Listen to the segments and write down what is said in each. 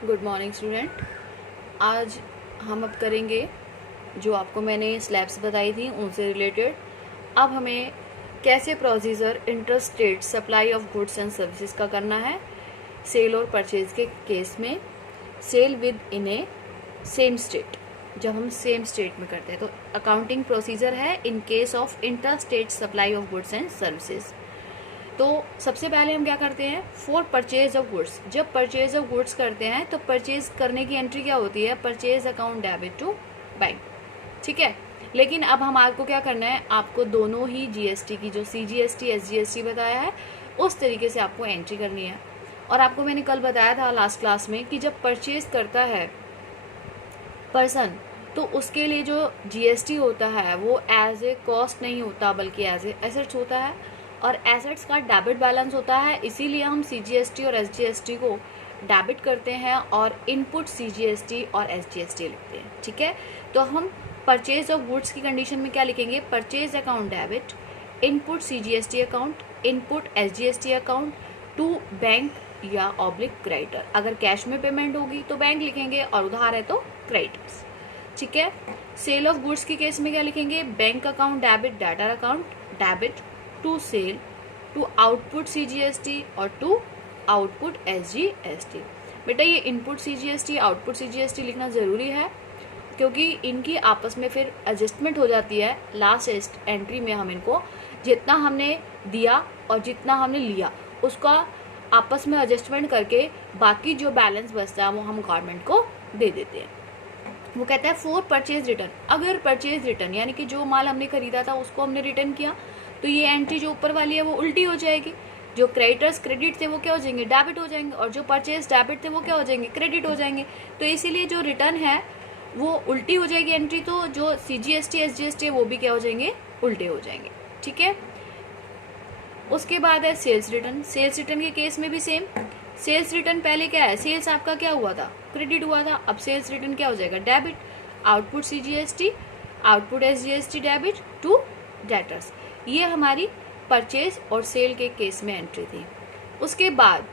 Good morning student. आज हम अब करेंगे जो आपको मैंने स्लैब्स बताई थी उनसे रिलेटेड। अब हमें कैसे procedure interstate supply of goods and services का करना है सेल और परचेज के केस में। Sale within a same state, जब हम सेम स्टेट में करते हैं तो अकाउंटिंग प्रोसीजर है in case of interstate supply of goods and services. तो सबसे पहले हम क्या करते हैं, फॉर परचेज ऑफ गुड्स, जब परचेज ऑफ गुड्स करते हैं तो परचेज करने की एंट्री क्या होती है, purchase account debit to bank. ठीक है, लेकिन अब हम आपको क्या करना है, आपको दोनों ही जीएसटी की जो सीजीएसटी एसजीएसटी बताया है उस तरीके से आपको एंट्री करनी है। और आपको मैंने कल बताया था लास्ट क्लास में कि जब परचेज करता है पर्सन तो उसके लिए जो जीएसटी होता है वो एज ए कॉस्ट नहीं होता बल्कि एज ए एसेट्स होता है, और एसेट्स का डेबिट बैलेंस होता है। इसीलिए हम सीजीएसटी और एसजीएसटी को डेबिट करते हैं और इनपुट सीजीएसटी और एसजीएसटी लिखते हैं। ठीक है, तो हम परचेज ऑफ गुड्स की कंडीशन में क्या लिखेंगे, purchase account debit, input CGST account, input SGST account to bank or oblique creditor. अगर कैश में पेमेंट होगी तो बैंक लिखेंगे और उधार है तो क्रेडिटर्स। ठीक है, सेल ऑफ गुड्स के केस में क्या लिखेंगे, bank account debit, debtor account debit to sale to output CGST और टू आउटपुट एसजीएसटी। बेटा ये इनपुट सीजीएसटी आउटपुट सीजीएसटी लिखना ज़रूरी है क्योंकि इनकी आपस में फिर एडजस्टमेंट हो जाती है। लास्ट एंट्री में हम इनको जितना हमने दिया और जितना हमने लिया उसका आपस में एडजस्टमेंट करके बाकी जो बैलेंस बचता है वो हम गवर्नमेंट को दे देते हैं। वो कहता है फॉर परचेज रिटर्न, अगर परचेज रिटर्न यानी कि जो माल हमने खरीदा था उसको हमने रिटर्न किया तो ये एंट्री जो ऊपर वाली है वो उल्टी हो जाएगी। जो क्रेडिटर्स क्रेडिट थे वो क्या हो जाएंगे, डेबिट हो जाएंगे, और जो परचेज डेबिट थे वो क्या हो जाएंगे, क्रेडिट हो जाएंगे। तो इसीलिए जो रिटर्न है वो उल्टी हो जाएगी एंट्री, तो जो सीजीएसटी एसजीएसटी है वो भी क्या हो जाएंगे, उल्टे हो जाएंगे। ठीक है, उसके बाद है सेल्स रिटर्न। सेल्स रिटर्न के केस में भी सेम, सेल्स रिटर्न पहले क्या है, सेल्स आपका क्या हुआ था, क्रेडिट हुआ था, अब सेल्स रिटर्न क्या हो जाएगा, debit, output CGST output SGST debit to debtors. ये हमारी परचेज और सेल के केस में एंट्री थी। उसके बाद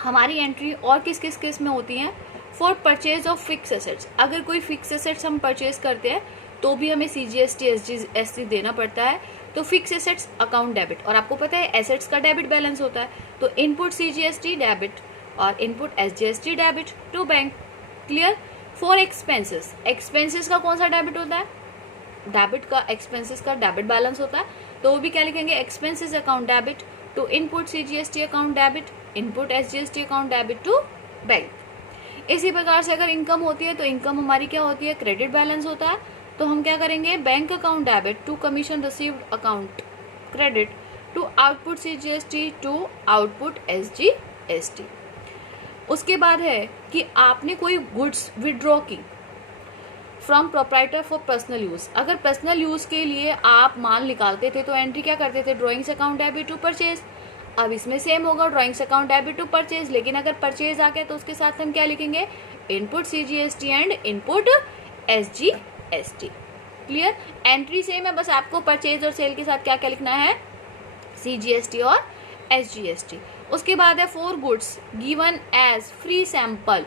हमारी एंट्री और किस किस केस में होती हैं, for purchase of fix assets. अगर कोई फिक्स एसेट्स हम परचेज करते हैं तो भी हमें सीजीएसटी एसजीएसटी देना पड़ता है। तो फिक्स एसेट्स अकाउंट डेबिट, और आपको पता है एसेट्स का डेबिट बैलेंस होता है, तो इनपुट सीजीएसटी डेबिट और input SGST debit to bank. Clear. For expenses, expenses का कौन सा डेबिट होता है, डेबिट का, एक्सपेंसेस का डेबिट बैलेंस होता है, तो वो भी क्या लिखेंगे, expenses account debit to input CGST account debit, input SGST account debit to bank. इसी प्रकार से अगर इनकम होती है तो इनकम हमारी क्या होती है, क्रेडिट बैलेंस होता है, तो हम क्या करेंगे, bank account debit to commission received account credit to output CGST to output SGST. उसके बाद है कि आपने कोई गुड्स विड्रॉ की from proprietor for personal use. अगर पर्सनल यूज के लिए आप माल निकालते थे तो एंट्री क्या करते थे, drawings account debit to purchase. अब इसमें सेम होगा, drawings account debit to purchase, लेकिन अगर परचेज आ गया तो उसके साथ हम क्या लिखेंगे, input CGST and input SGST. Clear, entry same है, बस आपको परचेज और सेल के साथ क्या क्या लिखना है, सीजीएसटी और एसजीएसटी। उसके बाद है for goods given as free sample,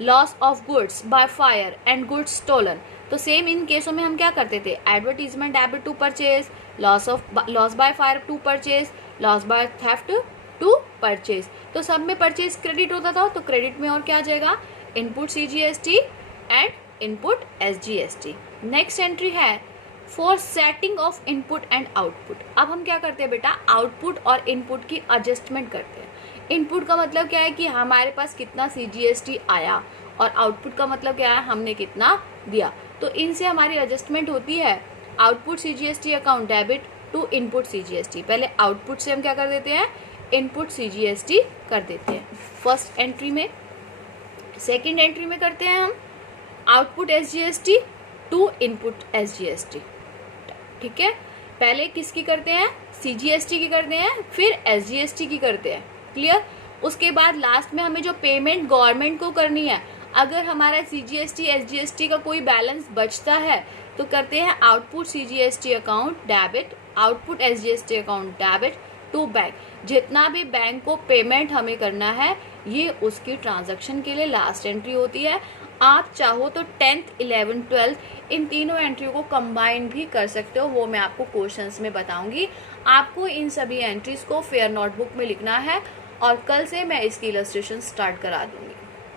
loss of goods by fire and goods stolen. तो सेम इन केसों में हम क्या करते थे, advertisement debit to purchase, loss by fire to purchase, loss by theft to purchase. तो सब में परचेज क्रेडिट होता था, तो क्रेडिट में और क्या आ जाएगा, input CGST and input SGST. Next entry है for setting off input and output. अब हम क्या करते हैं बेटा, आउटपुट और इनपुट की एडजस्टमेंट करते हैं। इनपुट का मतलब क्या है कि हमारे पास कितना सीजीएसटी आया, और आउटपुट का मतलब क्या है, हमने कितना दिया। तो इनसे हमारी एडजस्टमेंट होती है, output CGST account debit to input CGST. पहले आउटपुट से हम क्या कर देते हैं, इनपुट सीजीएसटी कर देते हैं फर्स्ट एंट्री में। सेकेंड एंट्री में करते हैं हम output SGST to input SGST. ठीक है, पहले किसकी करते हैं, सीजीएसटी की करते हैं, फिर एसजीएसटी की करते हैं। क्लियर। उसके बाद लास्ट में हमें जो पेमेंट गवर्नमेंट को करनी है, अगर हमारा सीजीएसटी एसजीएसटी का कोई बैलेंस बचता है तो करते हैं output CGST account debit, output SGST account debit to bank. जितना भी बैंक को पेमेंट हमें करना है ये उसकी ट्रांजैक्शन के लिए लास्ट एंट्री होती है। आप चाहो तो 10th 11th 12th इन तीनों एंट्रियों को कंबाइन भी कर सकते हो, वो मैं आपको क्वेश्चंस में बताऊंगी। आपको इन सभी एंट्रीज को फेयर नोटबुक में लिखना है और कल से मैं इसकी इलस्ट्रेशन स्टार्ट करा दूंगी।